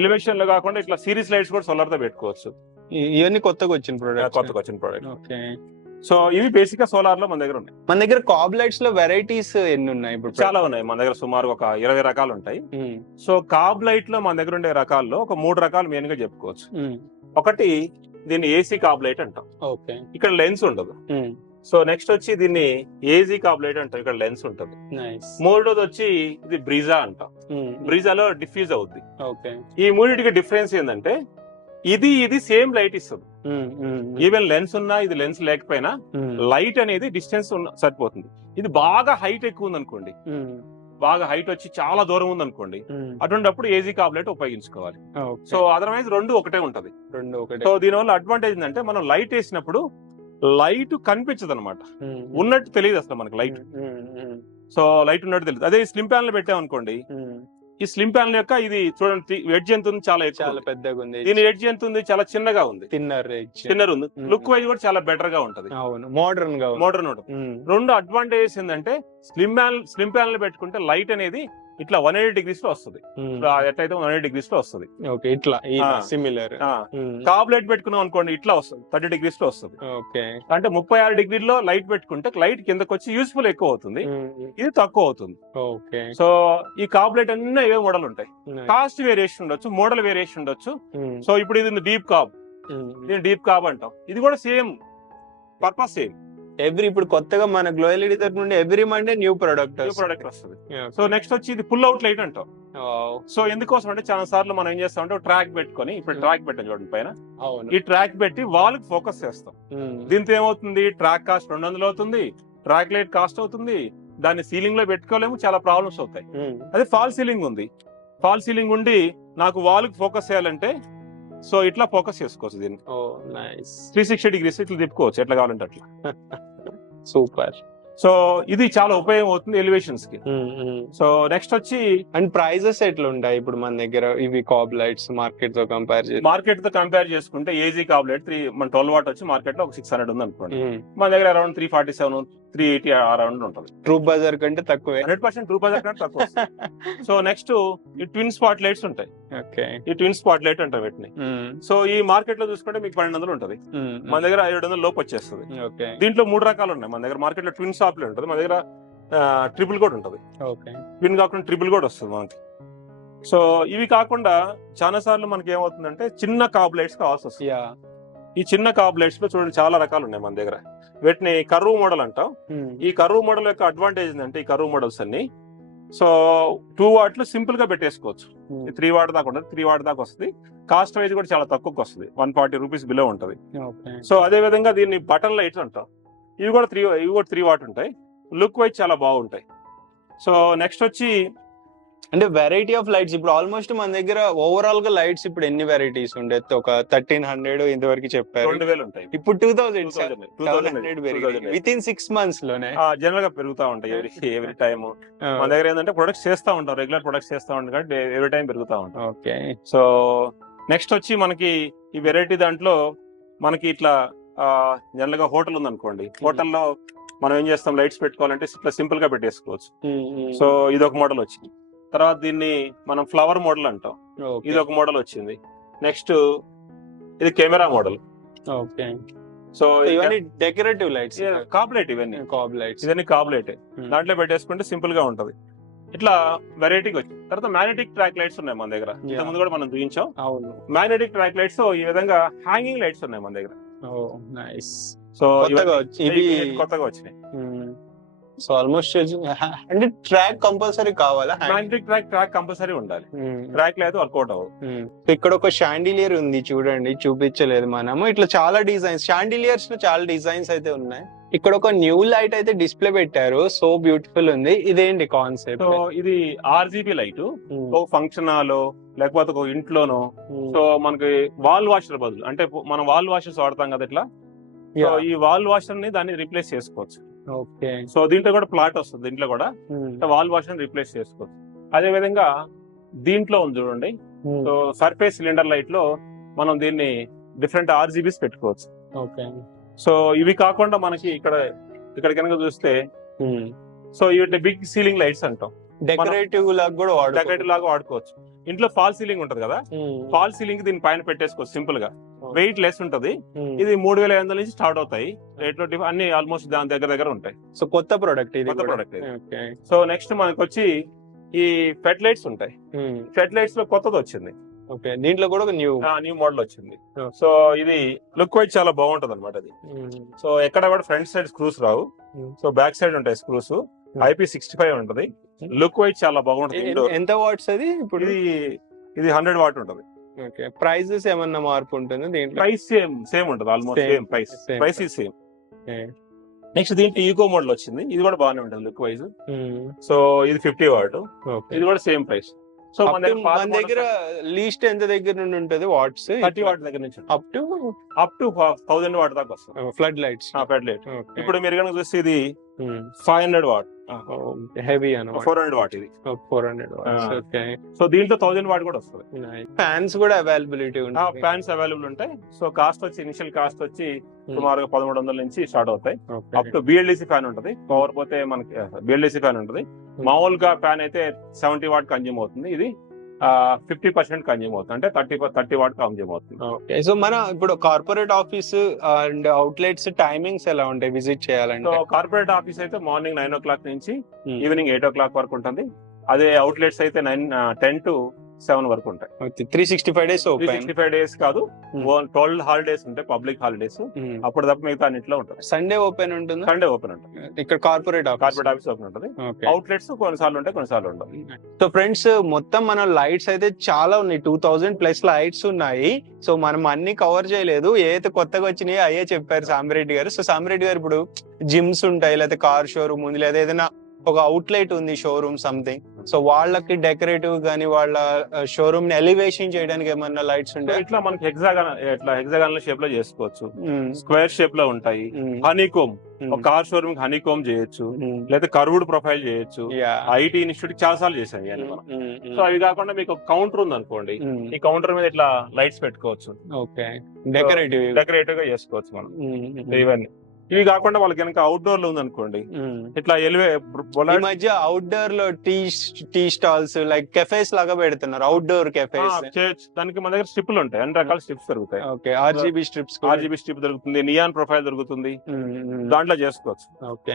ఎలివేషన్ లో కాకుండా ఇట్లా సిరీస్ లైట్స్ కూడా సోలార్ తో పెట్టుకోవచ్చు. ఇవన్నీ కొత్తగా వచ్చిన ప్రోడక్ట్. సో ఇవి బేసిక్ గా సోలార్ లో మన దగ్గర ఉన్నాయి. మన దగ్గర కాబ్ లైట్స్ లో వెరైటీస్ ఎన్ని ఉన్నాయి? ఇప్పుడు చాలా ఉన్నాయి మన దగ్గర, సుమారు ఒక 20 రకాలు ఉంటాయి. సో కాబ్ లైట్ లో మన దగ్గర ఉండే రకాల్లో ఒక 3 రకాలు మెయిన్ గా చెప్పుకోవచ్చు. ఒకటి దీన్ని ఏసీ కాబ్ లైట్ అంటాం, ఇక్కడ లెన్స్ ఉండదు. సో నెక్స్ట్ వచ్చి దీన్ని ఏజీ కాబ్ లైట్ అంటాం, ఇక్కడ లెన్స్ ఉంటుంది. మూడోది వచ్చి ఇది బ్రీజా అంటాం, బ్రీజాలో డిఫ్యూజ్ అవుద్ది. ఈ మూడింటికి డిఫరెన్స్ ఏంటంటే ఇది సేమ్ లైట్ ఇస్తుంది. ఈవెన్ లెన్స్ ఉన్నా ఇది లెన్స్ లేకపోయినా లైట్ అనేది డిస్టెన్స్ సరిపోతుంది. ఇది బాగా హైట్ ఎక్కువ ఉంది అనుకోండి, బాగా హైట్ వచ్చి చాలా దూరం ఉంది అనుకోండి, అటువంటిప్పుడు ఏజీ కాబ్ లైట్ ఉపయోగించుకోవాలి. సో అదర్వైజ్ రెండు ఒకటే ఉంటది. సో దీనివల్ల అడ్వాంటేజ్ ఏంటంటే మనం లైట్ వేసినప్పుడు లైట్ కనిపించదు అనమాట, ఉన్నట్టు తెలియదు అసలు మనకు లైట్. సో లైట్ ఉన్నట్టు తెలియదు. అదే స్లిమ్ ప్యానల్ పెట్టామనుకోండి, ఈ స్లిమ్ ప్యానల్ యొక్క ఇది చూడండి ఎడ్జ్ ఎంత ఉంది, చాలా పెద్దగా ఉంది. దీని ఎడ్జ్ ఎంత ఉంది, చాలా చిన్నగా ఉంది, థిన్నర్ ఉంది. లుక్ వైజ్ కూడా చాలా బెటర్ గా ఉంటది, మోడర్న్ ఉంటుంది. రెండు అడ్వాంటేజెస్ ఏంటంటే స్లిమ్ ప్యానల్ పెట్టుకుంటే లైట్ అనేది ఇట్లా 180 degrees లో వస్తుంది. ఎట్లయితే 180 degrees లో వస్తుంది. కాబ్ లైట్ పెట్టుకున్నాం అనుకోండి, ఇట్లా వస్తుంది 30 degrees లో వస్తుంది. అంటే 36 degrees లో లైట్ పెట్టుకుంటే లైట్ కిందకి వచ్చి యూస్ఫుల్ ఎక్కువ అవుతుంది, ఇది తక్కువ అవుతుంది. సో ఈ కాబ్ లైట్ అన్ని ఏవే మోడల్ ఉంటాయి, కాస్ట్ వేరియేషన్ ఉండొచ్చు, మోడల్ వేరియేషన్ ఉండొచ్చు. సో ఇప్పుడు ఇది డీప్ కాబ్ అంటాం, ఇది కూడా సేమ్ పర్పస్, సేమ్. ఇప్పుడు కొత్తగా మన గ్లో ఎల్ఈడి తరపు నుండి ఎవ్రీ మండే న్యూ ప్రొడక్ట్ వస్తుంది. సో నెక్స్ట్ వచ్చి ఇది పుల్ అవుట్ లైట్ అంటాం. సో ఎందుకోసం అంటే చాలా సార్లు మనం ఏం చేస్తాం అంటే ట్రాక్ పెట్టుకొని, ఇప్పుడు ట్రాక్ పెట్టాం చూడండి పైన, ఈ ట్రాక్ పెట్టి వాళ్ళకి ఫోకస్ చేస్తాం. దీంతో ఏమవుతుంది, ట్రాక్ కాస్ట్ 200 అవుతుంది, ట్రాక్ లైట్ కాస్ట్ అవుతుంది, దాన్ని సీలింగ్ లో పెట్టుకోలేము, చాలా ప్రాబ్లమ్స్ అవుతాయి. అదే ఫాల్ సీలింగ్ ఉంది, ఫాల్ సీలింగ్ ఉండి నాకు వాళ్ళకి ఫోకస్ చేయాలంటే సో ఇట్లా ఫోకస్ చేసుకోవచ్చు. దీన్ని 360 degrees ఇట్లా తిప్పుకోవచ్చు, ఎట్లా కావాలంటే అట్లా. సూపర్. సో ఇది చాలా ఉపయోగం అవుతుంది ఎలివేషన్స్ కి. సో నెక్స్ట్ వచ్చి అండ్ ప్రైజెస్ ఎట్లా ఉంటాయి ఇప్పుడు మన దగ్గర ఇవి కాబ్ లైట్స్ మార్కెట్ తో కంపేర్ చేసుకుంటే ఏజీ కాబ్ లైట్ మన 12 watt వచ్చి మార్కెట్ లో ఒక 600 ఉంది అనుకోండి, మన దగ్గర అరౌండ్ 347 380 అరౌండ్ ఉంటుంది. ట్రూ బజార్ కంటే తక్కువే, 100% ట్రూ బజార్ కంటే తక్కువ. సో నెక్స్ట్ ఈ ట్విన్ స్పాట్ లైట్స్ ఉంటాయి, ఈ ట్విన్ స్పాట్ లైట్ అంటాం వీటిని. సో ఈ మార్కెట్ లో చూసుకుంటే మీకు 1,200 ఉంటుంది, మన దగ్గర 700 లోపు వచ్చేస్తుంది. దీంట్లో 3 రకాలు ఉన్నాయి మన దగ్గర. మార్కెట్ లో ట్విన్ స్పాట్ లైట్ ఉంటుంది, మన దగ్గర ట్రిపుల్ కూడా ఉంటుంది. ట్విన్ కాకుండా ట్రిపుల్ కూడా వస్తుంది మనకి. సో ఇవి కాకుండా చాలా సార్లు మనకి ఏమవుతుందంటే చిన్న కాబ్ లైట్స్ కావాల్సి వస్తుంది. ఈ చిన్న కాబ్ లైట్స్ లో చూడండి చాలా రకాలు ఉన్నాయి మన దగ్గర. వీటిని కర్వ్ మోడల్ అంటాం. ఈ కర్వ్ మోడల్ యొక్క అడ్వాంటేజ్ ఏంటంటే ఈ కర్వ్ మోడల్స్ అన్ని సో 2 watt సింపుల్ గా పెట్టేసుకోవచ్చు. 3 watt దాకా ఉంటుంది, 3 watt దాకా వస్తుంది. కాస్ట్ వైజ్ కూడా చాలా తక్కువకి వస్తుంది, 140 rupees బిలో ఉంటుంది. సో అదే విధంగా దీన్ని బటన్ లైట్స్ అంటాం. ఇవి కూడా 3 watt ఉంటాయి, లుక్ వైజ్ చాలా బాగుంటాయి. సో నెక్స్ట్ వచ్చి అంటే వెరైటీ ఆఫ్ లైట్స్ ఇప్పుడు ఆల్మోస్ట్ మన దగ్గర ఓవరాల్ గా లైట్స్ ఇప్పుడు ఎన్ని వెరైటీస్ ఉండే ఒక 1300 ఇంతవరకు చెప్పారు 2000 ఉంటాయి ఇప్పుడు 2000 విత్ ఇన్ 6 months లోనే జనరల్ గా పెరుగుతా ఉంటాయి ఎవ్రీ టైమ్. మన దగ్గర ఏంటంటే ప్రొడక్ట్స్ చేస్తా ఉంటాం, రెగ్యులర్ ప్రొడక్ట్స్ చేస్తా ఉంటాం కాబట్టి ఎవ్రీ టైం పెరుగుతా ఉంటాం. ఓకే. సో నెక్స్ట్ వచ్చి మనకి ఈ వెరైటీ దాంట్లో మనకి ఇట్లా జనరల్ గా హోటల్ ఉంది అనుకోండి, హోటల్లో మనం ఏం చేస్తాం లైట్స్ పెట్టుకోవాలంటే ఇట్లా సింపుల్ గా పెట్టేసుకోవచ్చు. సో ఇది ఒక మోడల్ వచ్చింది. తర్వాత దీన్ని మనం ఫ్లవర్ మోడల్ అంటాం, ఇది ఒక మోడల్ వచ్చింది. నెక్స్ట్ ఇది కెమెరా మోడల్. ఓకే. సో ఇవన్నీ డెకరేటివ్ లైట్స్, కాబ్ లైట్స్, ఇవన్నీ కాబ్ లైట్. దాంట్లో పెట్టేసుకుంటే సింపుల్ గా ఉంటది. ఇట్లా వెరైటీకి వచ్చింది. తర్వాత మ్యాగ్నెటిక్ ట్రాక్ లైట్స్ ఉన్నాయి మన దగ్గర, ఇంత ముందు కూడా మనం చూపించాం. మ్యాగ్నెటిక్ ట్రాక్ లైట్స్ ఈ విధంగా హ్యాంగింగ్ లైట్స్ ఉన్నాయి మన దగ్గర. సో ఇవి కొత్తగా వచ్చినాయి. సో ఆల్మోస్ట్ అంటే ట్రాక్ కంపల్సరీ కావాలా? మ్యాగ్నెటిక్ ట్రాక్ కంపల్సరీ ఉండాలి, ట్రాక్ లేదు వర్కౌట్ అవ్వదు. ఇక్కడ ఒక షాండిలియర్ ఉంది చూడండి, చూపించలేదు మనము. ఇట్లా చాలా డిజైన్స్, షాండిలియర్స్ లో చాలా డిజైన్స్ అయితే ఉన్నాయి. ఇక్కడ ఒక న్యూ లైట్ అయితే డిస్ప్లే పెట్టారు, సో బ్యూటిఫుల్ ఉంది. ఇదేంటి కాన్సెప్ట్? సో ఇది ఆర్జీబీ లైట్, ఒక ఫంక్షన్ హాలో లేకపోతే ఒక ఇంట్లోనో. సో మనకి వాల్ వాషర్ బదులు, అంటే మనం వాల్ వాషర్స్ వాడతాం కదా ఇట్లా, సో ఈ వాల్ వాషర్ ని దాన్ని రీప్లేస్ చేసుకోవచ్చు. ఓకే. సో దీంట్లో కూడా ప్లాట్ వస్తుంది, దీంట్లో కూడా వాల్ వాషర్ రీప్లేస్ చేసుకోవచ్చు. అదే విధంగా దీంట్లో ఉంది చూడండి. సో సర్ఫేస్ సిలిండర్ లైట్ లో మనం దీన్ని డిఫరెంట్ ఆర్జీబీస్ పెట్టుకోవచ్చు. ఓకే. సో ఇవి కాకుండా మనకి ఇక్కడ కనుక చూస్తే, సో ఇవి బిగ్ సీలింగ్ లైట్స్ అంటాం, డెకరేటివ్ లాగా వాడుకోవచ్చు. ఇంట్లో ఫాల్ సీలింగ్ ఉంటది కదా, ఫాల్ సీలింగ్ దీని పైన పెట్టేసుకోవచ్చు సింపుల్ గా, వెయిట్ లెస్ ఉంటది. ఇది 3500 నుంచి స్టార్ట్ అవుతాయి రేట్లో, అన్ని ఆల్మోస్ట్ దాని దగ్గర ఉంటాయి. సో కొత్త ప్రోడక్ట్ ఇది. సో నెక్స్ట్ మనకి వచ్చి ఈ ఫెడ్ లైట్స్ ఉంటాయి. ఫెడ్ లైట్స్ లో కొత్తది వచ్చింది. ఓకే. దీంట్లో కూడా ఒక న్యూ మోడల్ వచ్చింది. సో ఇది లుక్ వైజ్ చాలా బాగుంటది అనమాట అది. సో ఎక్కడ కూడా ఫ్రంట్ సైడ్ స్క్రూస్ రావు, సో బ్యాక్ సైడ్ ఉంటాయి స్క్రూస్. IP65 ఉంటది. లుక్ వైజ్ చాలా బాగుంటది. ఎంత వాట్స్ అది? ఇప్పుడు ఇది 100 వాట్ ఉంటది. ఓకే. ప్రైజెస్ ఏమన్నా మార్పు ఉంటుంది దీంట్లో? ప్రైస్ సేమ్ ఉంటది, ఆల్మోస్ట్ సేమ్ ప్రైస్ ఈ సేమ్. నెక్స్ట్ దీంట్లో ఈకో మోడల్ వచ్చింది, ఇది కూడా బాగానే ఉంటది లుక్ వైజ్. సో ఇది 50 వాట్, ఇది కూడా సేమ్ ప్రైస్. సో మన దగ్గర లీస్ట్ ఎంత దగ్గర నుండి ఉంటది వాట్స్? 30 వాట్ దగ్గర నుంచి అప్ టు 1000 వాట్ దాకా వస్తుంది ఫ్లడ్ లైట్స్. ఇప్పుడు మీరు కనుక చూస్తే ఇది 500 వాట్, హెవీ అన్నమాట. 400 వాట్ ఇది. 400 వాట్స్. ఓకే. సో దీంట్లో 1000 వాట్ కూడా వస్తుంది. ఫ్యాన్స్ కూడా అవైలబిలిటీ ఉంటాయి. ఫ్యాన్స్ అవైలబుల్ ఉంటాయి. సో కాస్ట్ వచ్చి ఇనిషియల్ కాస్ట్ వచ్చి సుమారుగా 1300 నుంచి స్టార్ట్ అవుతాయి. అప్ టు BLDC ఫ్యాన్ ఉంటది. పవర్ పోతే మనకి BLDC ఫ్యాన్ ఉంటది. మామూలుగా ఫ్యాన్ అయితే 70 వాట్ కన్జ్యూమ్ అవుతుంది, ఇది 50% కన్జ్యూమ్ అవుతుంది, అంటే 30 వాట్ కన్జ్యూమ్ అవుతుంది. సో మన ఇప్పుడు corporate office and outlets timings ఎలా ఉంటాయి విజిట్ చేయాలంటే? సో కార్పొరేట్ ఆఫీస్ అయితే మార్నింగ్ 9 o'clock నుంచి ఈవినింగ్ 8 o'clock వరకు ఉంటుంది. అదే అవుట్లెట్స్ అయితే 10 to 7 వరకు ఉంటాయి. 365 days ఓపెన్. 365 days కాదు, 12 హాలిడేస్ ఉంటాయి, పబ్లిక్ హాలిడేస్. అప్పుడు తప్ప మిగతా అన్నిట్లో ఉంటుంది. సండే ఓపెన్ ఉంటుంది. సండే ఓపెన్ ఉంటుంది. ఇక్కడ కార్పొరేట్ ఆఫీస్ ఓపెన్ ఉంటుంది. అవుట్లెట్స్ కొన్నిసార్లు ఉంటాయి, కొన్నిసార్లు ఉండవు. సో ఫ్రెండ్స్, మొత్తం మన లైట్స్ అయితే చాలా ఉన్నాయి, 2000+ లైట్స్ ఉన్నాయి. సో మనం అన్ని కవర్ చేయలేదు, ఏదైతే కొత్తగా వచ్చినాయో అయ్యే చెప్పారు సామిరెడ్డి గారు. సో సామిరెడ్డి గారు ఇప్పుడు జిమ్స్ ఉంటాయి, లేకపోతే కార్ షోరూమ్ ఉంది, లేదా ఏదైనా ఒక అవుట్లెట్ ఉంది, షోరూమ్ సంథింగ్. సో వాళ్ళకి డెకరేటివ్ గానీ వాళ్ళ షోరూమ్ ని ఎలివేషన్ చేయడానికి ఏమన్నా లైట్స్ ఉంటాయి? ఇట్లా మనకి హెక్సాగాన్ షేప్ లో చేసుకోవచ్చు, స్క్వేర్ షేప్ లో ఉంటాయి. హనీకోమ్, ఒక కార్ షోరూమ్ కి హనీకోమ్ చేయొచ్చు, లేదా కర్వ్డ్ ప్రొఫైల్ చేయొచ్చు. IT ఇన్స్టిట్యూట్ చాలా సార్లు చేసాం ఇవన్నీ మనం. సో అవి కాకుండా మీకు ఒక కౌంటర్ ఉంది అనుకోండి, ఈ కౌంటర్ మీద ఇట్లా లైట్స్ పెట్టుకోవచ్చు. ఓకే. డెకరేటివ్ గా చేసుకోవచ్చు మనం ఇవన్నీ. ఇవి కాకుండా వాళ్ళకి కనుక అవుట్డోర్ లో ఉంది అనుకోండి, ఇట్లా ఈ మధ్య అవుట్డోర్ లో టీ స్టాల్స్ లైక్ కెఫేస్ లాగా పెడుతున్నారు, అవుట్డోర్ కెఫేస్. దానికి మన దగ్గర స్ట్రిప్లు ఉంటాయి, అన్ని రకాల స్ట్రిప్స్ దొరుకుతాయి. ఓకే. RGB స్ట్రిప్ దొరుకుతుంది, నియాన్ ప్రొఫైల్ దొరుకుతుంది, దాంట్లో చేసుకోవచ్చు.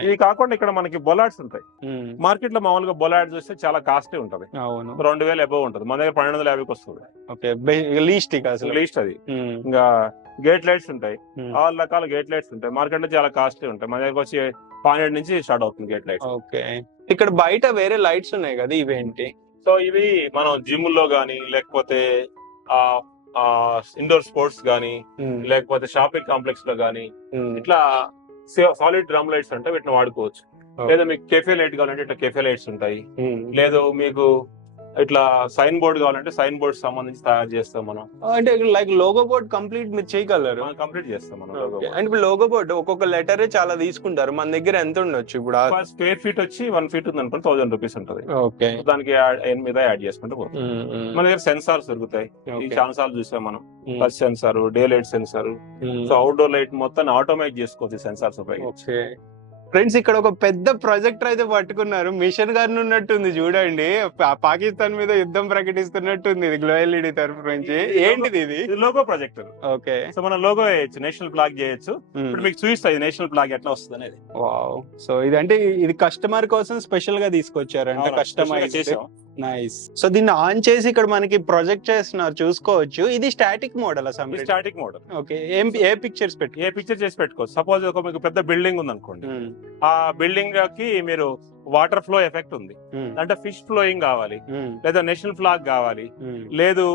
ఇవి కాకుండా ఇక్కడ మనకి బొలాడ్స్ ఉంటాయి. మార్కెట్ లో మామూలుగా బొలాడ్స్ వస్తే చాలా కాస్ట్లీ ఉంటది, 2000 అబౌవ్ ఉంటది. మన దగ్గర 1250కి వస్తుంది. లీస్ట్ అది. ఇంకా గేట్ లైట్స్ ఉంటాయి, ఆల్ రకాల గేట్ లైట్స్ ఉంటాయి. మార్కెట్ లో చాలా కాస్ట్లీ ఉంటాయి, మన దగ్గర వచ్చి 500 నుంచి స్టార్ట్ అవుతుంది గేట్ లైట్స్. ఓకే. ఇక్కడ బయట వేరే లైట్స్ ఉన్నాయి కదా, ఇవేంటి? సో ఇవి మనం జిమ్ లో గానీ, లేకపోతే ఇండోర్ స్పోర్ట్స్ గానీ, లేకపోతే షాపింగ్ కాంప్లెక్స్ లో గానీ, ఇట్లా సాలిడ్ డ్రమ్ లైట్స్ అంటే వీటిని వాడుకోవచ్చు. లేదా మీకు కెఫే లైట్ కావాలంటే ఇట్లా కెఫే లైట్స్ ఉంటాయి. లేదు మీకు ఇట్లా సైన్ బోర్డ్ కావాలంటే సైన్ బోర్డ్ సంబంధించి తయారు చేస్తాం మనం. అంటే లైక్ లోగో బోర్డ్ కంప్లీట్ మీరు చేయగలరు? కంప్లీట్ చేస్తాం మనం. అంటే ఇప్పుడు లోగో బోర్డ్ ఒక్కొక్క లెటర్ చాలా తీసుకుంటారు, మన దగ్గర ఎంత ఉండొచ్చు ఇప్పుడు? స్క్వేర్ ఫీట్ వచ్చి 1 feet ఉంది అనుకోండి, 1000 rupees ఉంటుంది. ఓకే, దానికి మీద యాడ్ చేసుకుంటే పోతుంది. మన దగ్గర సెన్సార్స్ దొరుకుతాయి, ఈ చాలా సార్లు చూసాం మనం. Touch sensor, day light sensor, so outdoor light మొత్తం ఆటోమేట్ చేసుకోవచ్చు సెన్సార్స్ ఉపయోగించి. ఫ్రెండ్స్ ఇక్కడ ఒక పెద్ద ప్రొజెక్టర్ అయితే పట్టుకున్నారు, మిషన్ గారిని ఉన్నట్టుంది చూడండి, పాకిస్తాన్ మీద యుద్ధం ప్రకటిస్తున్నట్టుంది ఇది గ్లో ఎల్ఈడి తరఫు నుంచి. ఏంటిది ఇది? Logo projector. ఓకే, సో మనం లోగో చేయొచ్చు, నేషనల్ ఫ్లాగ్ చేయొచ్చు. ఇప్పుడు మీకు చూపిస్తాయి నేషనల్ ఫ్లాగ్ ఎట్లా వస్తుంది అనేది. వావ్, సో ఇది అంటే ఇది కస్టమర్ కోసం స్పెషల్ గా తీసుకొచ్చారు అంటే కస్టమైజ్ చేసాం. నైస్. సో దీన్ని ఆన్ చేసి ఇక్కడ మనకి ప్రొజెక్ట్ చేస్తున్నారు చూసుకోవచ్చు. ఇది static model? Static model. Okay, ఏ పిక్చర్స్ పెట్టు? ఏ పిక్చర్ చేసి పెట్టుకోవచ్చు. సపోజ్ ఒక మీకు పెద్ద బిల్డింగ్ ఉంది అనుకోండి, ఆ బిల్డింగ్ కి మీరు వాటర్ ఫ్లో ఎఫెక్ట్ ఉంది అంటే ఫిష్ ఫ్లోయింగ్ కావాలి, లేదా నేషనల్ ఫ్లాగ్ కావాలి, లేదు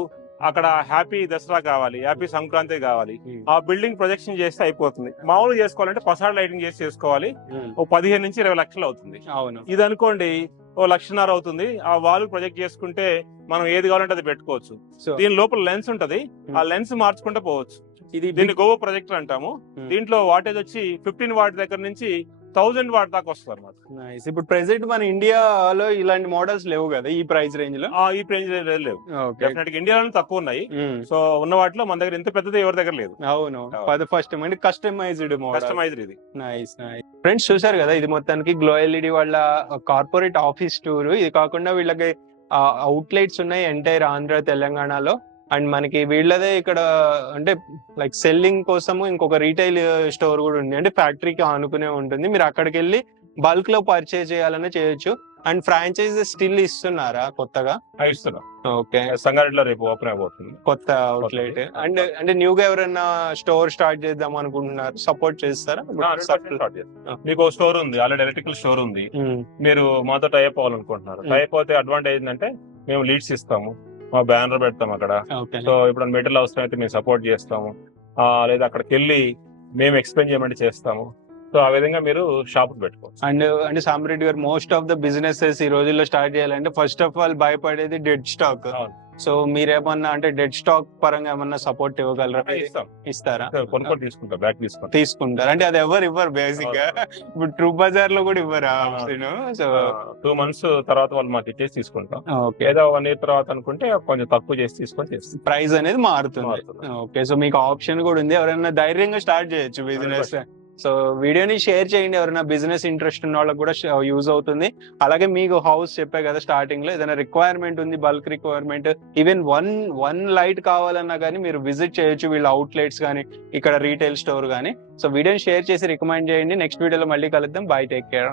అక్కడ హ్యాపీ దసరా కావాలి, హ్యాపీ సంక్రాంతి కావాలి, ఆ బిల్డింగ్ ప్రొజెక్షన్ చేస్తే అయిపోతుంది. మామూలుగా చేసుకోవాలంటే ఫసాడ్ లైటింగ్ చేసి చేసుకోవాలి, ఓ 15 నుంచి 20 లక్షలు అవుతుంది. అవును, ఇది అనుకోండి ఓ 1,50,000 అవుతుంది. ఆ వాల్ ప్రొజెక్ట్ చేసుకుంటే మనం ఏది కావాలంటే అది పెట్టుకోవచ్చు. దీని లోపల లెన్స్ ఉంటది, ఆ లెన్స్ మార్చుకుంటూ పోవచ్చు. దీన్ని గోవో ప్రొజెక్టర్ అంటాము. దీంట్లో వాటేజ్ వచ్చి 15 వాట్ దగ్గర నుంచి 1000 వాట్ దాకా వస్తుంది అనమాట. ఇప్పుడు ప్రెసెంట్ మన ఇండియాలో ఇలాంటి మోడల్స్ లేవు కదా ఈ ప్రైస్ రేంజ్ లో? ఈ ప్రైస్ రేంజ్ లేవు, డెఫినెట్ గా ఇండియాలో తక్కువ ఉన్నాయి. సో ఉన్న వాటిలో మన దగ్గర ఇంత పెద్దది ఎవరి దగ్గర లేదు. అవును, ఫస్ట్ కస్టమైజ్డ్ ఇది. Nice nice. ఫ్రెండ్స్ చూసారు కదా, ఇది మొత్తానికి గ్లో ఎల్ఈడి వాళ్ళ కార్పొరేట్ ఆఫీస్ టూర్. ఇది కాకుండా వీళ్ళకి అవుట్లెట్స్ ఉన్నాయి ఎంటైర్ ఆంధ్ర తెలంగాణలో. అండ్ మనకి వీళ్ళదే ఇక్కడ అంటే లైక్ సెల్లింగ్ కోసము ఇంకొక రీటైల్ స్టోర్ కూడా ఉంది, అంటే ఫ్యాక్టరీకి ఆనుకునే ఉంటుంది. మీరు అక్కడికి వెళ్ళి బల్క్ లో పర్చేజ్ చేయాలనే చేయొచ్చు. అండ్ ఫ్రాంచైజెస్ స్టిల్ ఇస్తున్నారా కొత్తగా? ఇస్తున్నాం. ఓకే, సంగారెడ్డిలో రేపు ఓపెన్ అయిపోతుంది కొత్త అవుట్లెట్. అండ్ అంటే న్యూగా ఎవరైనా స్టోర్ స్టార్ట్ చేద్దాం అనుకుంటున్నారు, సపోర్ట్ చేస్తారా? మీకు స్టోర్ ఉంది ఆల్రెడీ, ఎలక్ట్రికల్ స్టోర్ ఉంది, మీరు మాతో టైప్ అవ్వాలనుకుంటున్నారు. టైప్ అయితే అడ్వాంటేజ్ ఏంటంటే మేము లీడ్స్ ఇస్తాము, మా బ్యానర్ పెడతాం అక్కడ. సో ఇప్పుడు మెటీరియల్ అవసరం అయితే మేము సపోర్ట్ చేస్తాము, లేదా అక్కడికి వెళ్ళి మేము ఎక్స్ప్లెయిన్ చేయమంటే చేస్తాము. సో ఆ విధంగా మీరు షాప్ పెట్టుకోవచ్చు. అండ్ అంటే సామిరెడ్డి గారు మోస్ట్ ఆఫ్ ద బిజినెసెస్ ఈ రోజుల్లో స్టార్ట్ చేయాలంటే ఫస్ట్ ఆఫ్ ఆల్ భయపడేది డెడ్ స్టాక్. సో మీరేమన్నా అంటే డెడ్ స్టాక్ పరంగా ఏమన్నా సపోర్ట్ ఇవ్వగలరా? ఇస్తారా? కొనుక్కొని తీసుకుంటారు అంటే అది ఎవరు ఇవ్వరు బేసిక్ గా. ఇప్పుడు ట్రూ బజార్ లో కూడా ఇవ్వరా? సో 2 months తర్వాత వాళ్ళు మాకు ఇచ్చేసి తీసుకుంటాం. ఏదో 1 year తర్వాత అనుకుంటే కొంచెం తక్కువ చేసి తీసుకొని చేస్తాం. ప్రైస్ అనేది మారుతుంది. ఓకే, సో మీకు ఆప్షన్ కూడా ఉంది, ఎవరైనా ధైర్యంగా స్టార్ట్ చేయొచ్చు బిజినెస్. సో వీడియోని షేర్ చేయండి, ఎవరైనా బిజినెస్ ఇంట్రెస్ట్ ఉన్న వాళ్ళకి కూడా యూజ్ అవుతుంది. అలాగే మీకు హౌస్ చెప్పే కదా స్టార్టింగ్ లో, ఏదైనా రిక్వైర్మెంట్ ఉంది, bulk requirement, even one light కావాలన్నా కానీ మీరు విజిట్ చేయొచ్చు వీళ్ళ అవుట్లెట్స్ కానీ, ఇక్కడ రీటైల్ స్టోర్ కానీ. సో వీడియోని షేర్ చేసి రికమెండ్ చేయండి. నెక్స్ట్ వీడియోలో మళ్ళీ కలుద్దాం. By, take care.